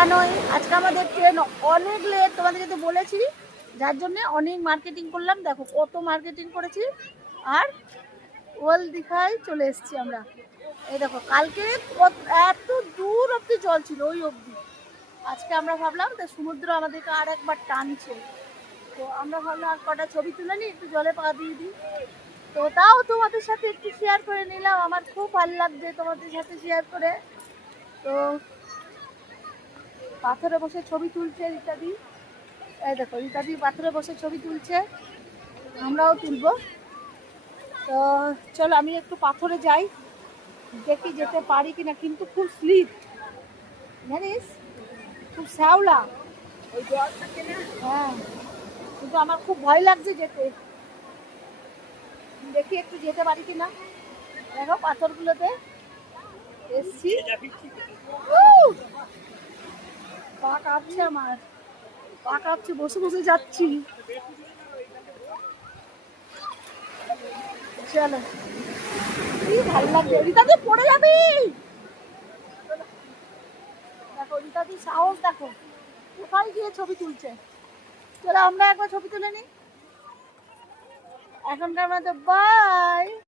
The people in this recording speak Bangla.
জানোই আজকে আমাদের ট্রেন অনেক লেট, তোমাদেরকে তো বলেছি, যার জন্য অনেক মার্কেটিং করলাম। দেখো কত মার্কেটিং করেছি। আর ওল্ড দীঘায় চলে এসেছি আমরা। এই দেখো কালকে এত দূর অব্দি জল ছিল, ওই অব্দি। আজকে আমরা ভাবলাম তো সমুদ্র আমাদেরকে আর একবার টানছে, তো আমরা ভাবলাম আর কটা ছবি তুলে নিই, একটু জলে পা দিয়ে দিই। তো তাও তোমাদের সাথে একটু শেয়ার করে নিলাম, আমার খুব ভালো লাগছে তোমাদের সাথে শেয়ার করে। তো পাথরে বসে ছবি তুলছে রীতাদি, এই দেখো রীতাদি পাথরে বসে ছবি তুলছে, আমরাও তুলবো। তো চলো আমি একটু পাথরে যাই, দেখি যেতে পারি কিনা, কিন্তু খুব স্লিপ জানিস, খুব শ্যাওলা ওই জল থাকে না। হ্যাঁ, কিন্তু আমার খুব ভয় লাগছে যেতে, দেখি একটু যেতে পারি কিনা। দেখো পাথরগুলোতে এসছি, পা কাঁপছে আমার, পা কাঁপছে, বসে বসে যাচ্ছি। চলো, কি ভালো লাগছে। রীতাদি পড়ে যাবি, দেখো রীতাদি সাহস দেখো, কোথায় গিয়ে ছবি তুলছে। চলো আমরা একবার ছবি তুলে নিই। এখনকার মতো বাই।